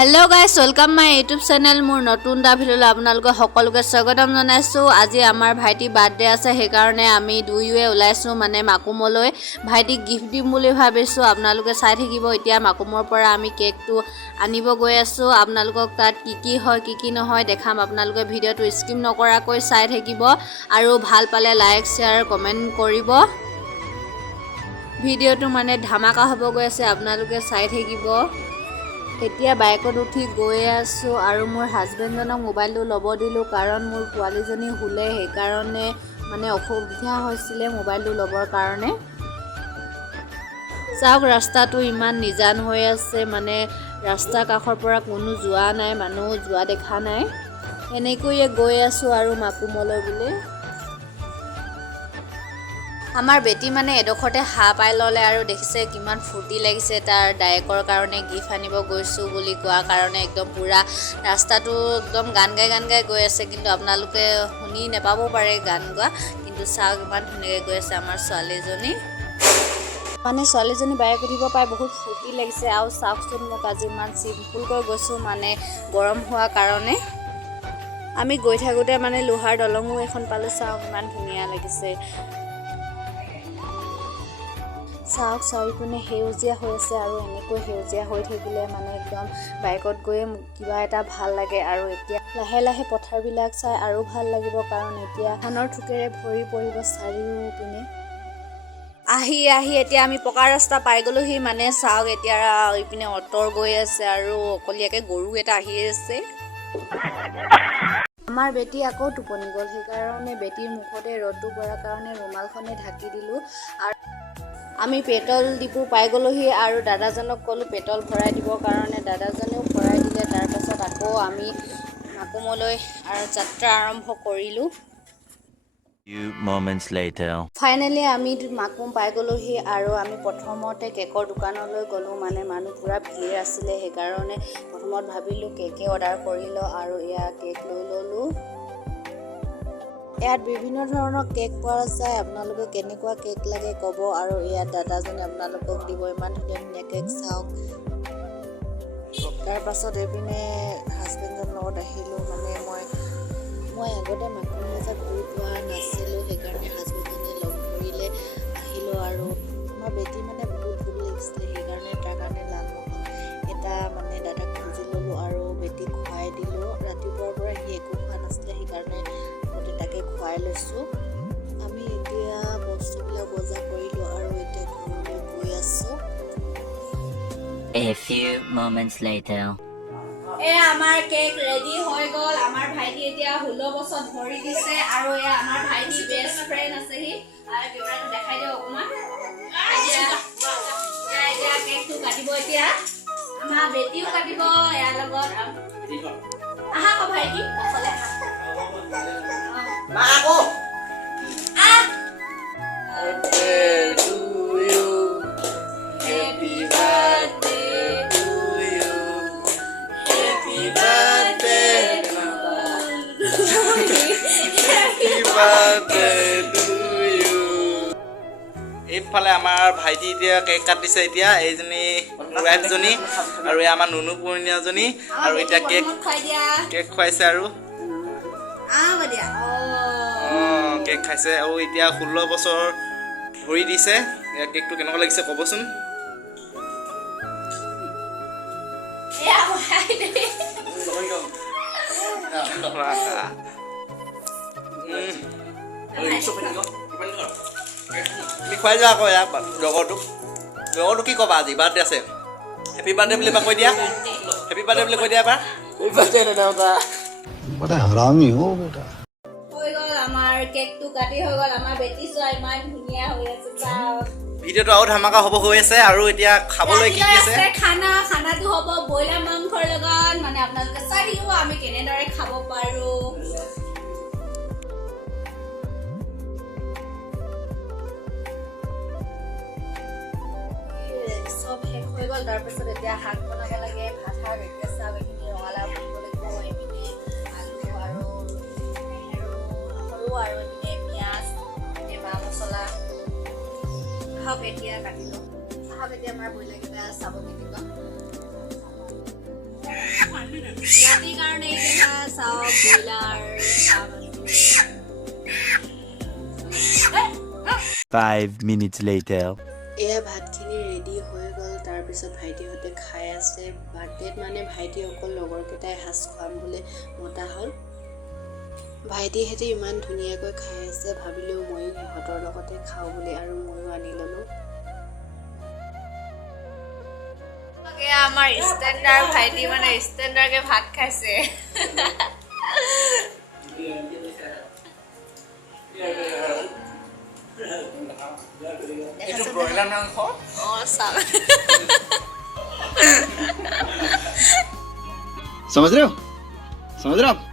Hello guys, welcome my YouTube channel. মোৰ নতুন এটা ভিডিঅ'লৈ আপোনালোকক সকলোকে স্বাগতম জনাইছো। আজি আমাৰ ভাইটি বাৰ্থডে আছে, সেই কাৰণে আমি দুইয়ে ওলাইছো মানে মাকুমলৈ ভাইটি গিফট দিম বুলি ভাবিছো। আপোনালোকে চাই থাকিব। এতিয়া মাকুমৰ পৰা আমি কেকটো আনিব গৈ আছো। আপোনালোকক তাত কি হয় কি নহয় দেখাম। আপোনালোকে ভিডিঅ'টো স্কিপ নকৰাকৈ চাই থাকিব আৰু ভাল পালে লাইক শেয়াৰ কমেন্ট কৰিব। ভিডিঅ'টো মানে ধামাকা হ'ব গৈ আছে, আপোনালোকে চাই থাকিব। এতিয়া বাইকত উঠি গৈ আছো আৰু মোৰ হাজবেণ্ডজনক মোবাইলটো ল'ব দিলোঁ, কাৰণ মোৰ পোৱালিজনী শুলে, সেইকাৰণে মানে অসুবিধা হৈছিলে মোবাইলটো ল'বৰ কাৰণে। চাওক ৰাস্তাটো ইমান নিজান হৈ আছে, মানে ৰাস্তা কাষৰ পৰা কোনো যোৱা নাই, মানুহ যোৱা দেখা নাই। এনেকৈয়ে গৈ আছো আৰু মাকুমলৈ বুলি। আমাৰ বেটি মানে এডোখৰতে হাঁহ পাই ল'লে আৰু দেখিছে কিমান ফূৰ্তি লাগিছে। তাৰ ডায়েকৰ কাৰণে গিফ্ট আনিব গৈছোঁ বুলি কোৱা কাৰণে একদম পুৰা ৰাস্তাটো একদম গান গাই গৈ আছে, কিন্তু আপোনালোকে শুনি নাপাবও পাৰে গান গোৱা। কিন্তু চাওক ইমান ধুনীয়াকৈ গৈ আছে আমাৰ ছোৱালীজনী। মানে ছোৱালীজনী বাইক উঠিব পাই বহুত ফূৰ্তি লাগিছে। আৰু চাওকচোন মোক আজি ইমান চিম্পুলকৈ গৈছোঁ, মানে গৰম হোৱা কাৰণে। আমি গৈ থাকোঁতে মানে লোহাৰ দলঙো এখন পালোঁ, চাওক ইমান ধুনীয়া লাগিছে। চাওক চাৰিওপিনে সেউজীয়া হৈ আছে, আৰু এনেকৈ সেউজীয়া হৈ থাকিলে মানে একদম বাইকত গৈয়ে কিবা এটা ভাল লাগে। আৰু এতিয়া লাহে লাহে পথাৰবিলাক চাই আৰু ভাল লাগিব, কাৰণ এতিয়া ধানৰ থোকেৰে ভৰি পৰিব চাৰিওপিনে। আহি এতিয়া আমি পকা ৰাস্তা পাই গ'লোহি। মানে চাওক এতিয়া ইপিনে অটৰ গৈ আছে আৰু অকলীয়াকৈ গৰু এটা আহি আছে। আমাৰ বেটি আকৌ টোপনি গ'ল, সেইকাৰণে বেটিৰ মুখতে ৰ'দটো পৰাৰ কাৰণে ৰুমালখনে ঢাকি দিলোঁ। আৰু আমি পেট্ৰল ডিপু পাই গ'লোহি আৰু দাদাজনক ক'লোঁ পেট্ৰল ভৰাই দিবৰ কাৰণে। দাদাজনেও ভৰাই দিলে। তাৰপাছত আকৌ আমি মাকুমলৈ আৰু যাত্ৰা আৰম্ভ কৰিলোঁ। ফাইনেলি আমি মাকুম পাই গ'লোহি আৰু আমি প্ৰথমতে কেকৰ দোকানলৈ গ'লোঁ। মানে মানুহ পূৰা ভিৰ আছিলে, সেইকাৰণে প্ৰথমত ভাবিলোঁ কেকে অৰ্ডাৰ কৰি লওঁ, আৰু এয়া কেক লৈ ল'লোঁ। ইয়াত বিভিন্ন ধৰণৰ কেক পোৱা যায়, আপোনালোকে কেনেকুৱা কেক লাগে ক'ব, আৰু ইয়াত দাদাজনে আপোনালোকক দিব। ইমান ধুনীয়া ধুনীয়া কেক চাওক। তাৰপাছত এইপিনে হাজবেণ্ডজনৰ লগত আহিলোঁ। মানে মই আগতে মাকুম বজাৰ ঘূৰি পোৱা নাছিলোঁ, সেইকাৰণে হাজবেণ্ডজনে লগ ধৰিলে আহিলোঁ। আৰু আমাৰ বেটি মানে বহুত ভোক লাগিছিলে, সেইকাৰণে তাৰ কাৰণে লালমোহন এটা মানে দাদাক খুজি ল'লোঁ আৰু বেটিক খুৱাই দিলোঁ। ৰাতিপুৱাৰ পৰা সি একো খোৱা নাছিলে, সেইকাৰণে তাকে খুৱাই লৈছোঁ। আমি এতিয়া বস্তুবিলাক বজাৰ কৰিলোঁ আৰু এতিয়া ঘৰলৈ গৈ আছোঁ। A few moments later. আমাৰ কেক ৰেডি হৈ গ'ল। আমাৰ ভাইটি এতিয়া 16 বছৰত ভৰি দিছে, আৰু আমাৰ ভাইটি বেষ্ট ফ্ৰেণ্ড আছেহি। কেমেৰাটো দেখাই দিয়ক অকণমান। এতিয়া কেকটো কাটিব। এতিয়া আমাৰ বেটিও কাটিব ইয়াৰ লগত। আহা আকৌ ভাইটি কাষলে আহা। এইফালে আমাৰ ভাইটি এতিয়া কেক কাটিছে। এতিয়া এইজনী ৱাইফজনী আৰু এই আমাৰ নুনু পূৰ্ণিয়াজনী, আৰু এতিয়া কেক খুৱাইছে আৰু কেক খাইছে। আৰু এতিয়া 16 বছৰ ভৰি দিছে। এয়া কেকটো কেনেকুৱা লাগিছে ক'বচোন। তুমি খুৱাই যোৱা আকৌ ইয়াক লগৰটোক কি ক'বা? আজি বাৰ্থডে আছে, হেপী বাৰ্থডে বুলি কৈ দিয়া। হেপী বাৰ্থডে বুলি কৈ দিয়া এবাৰ। हरामी हो बेटा। হৈ গ'ল আমাৰ কেকটো কাটি হৈ গ'ল। আমাৰ বেটি চোৱা ইমান ধুনীয়া হৈ আছে। ভিডিঅ'টো আৰু ধামাকা হ'ব হৈ আছে। আৰু এতিয়া খাবলৈ কি আছে? খানাটো হ'ব ব্ৰইলাৰ মাংসৰ লগত। মানে আপোনালোকে চাই থাকিব আমি কেনেদৰে খাব পাৰোঁ। চব শেষ হৈ গ'ল। তাৰপিছত এতিয়া শাক বনাব লাগে, ভাত শাক। এতিয়া চাওক এইখিনি ৰঙালাও পুৰিব লাগিব, এইপিনে আলু আৰু নহৰু, আৰু এইপিনে পিঁয়াজ, মা মছলা। আহক এতিয়া কাটি লওঁ। আহক এতিয়া আমাৰ ব্ৰইলাৰকেইটা চাব কেনেকুৱা। ৰাতিৰ কাৰণে এতিয়া চাওক ব্ৰইলাৰ 5 minutes later. এয়া ভাতখিনি ৰেডি হৈ গ'ল তাৰপিছত ভাইটিহঁতে খাই আছে বাৰ্থডেত মানে ভাইটি অকল লগৰকেইটাই সাজ খুৱাম বুলি মতা হ'ল ভাইটিহঁতে ইমান ধুনীয়াকৈ খাই আছে ভাবিলেও ময়ো সিহঁতৰ লগতে খাওঁ বুলি আৰু ময়ো আনি ল'লোঁ আমাৰ ষ্টেণ্ডাৰ্ড ভাইটি মানে ষ্টেণ্ডাৰ্ডকে ভাত খাইছে এইটো ব্ৰইলাৰ মাংস চাওক समझ रहे हो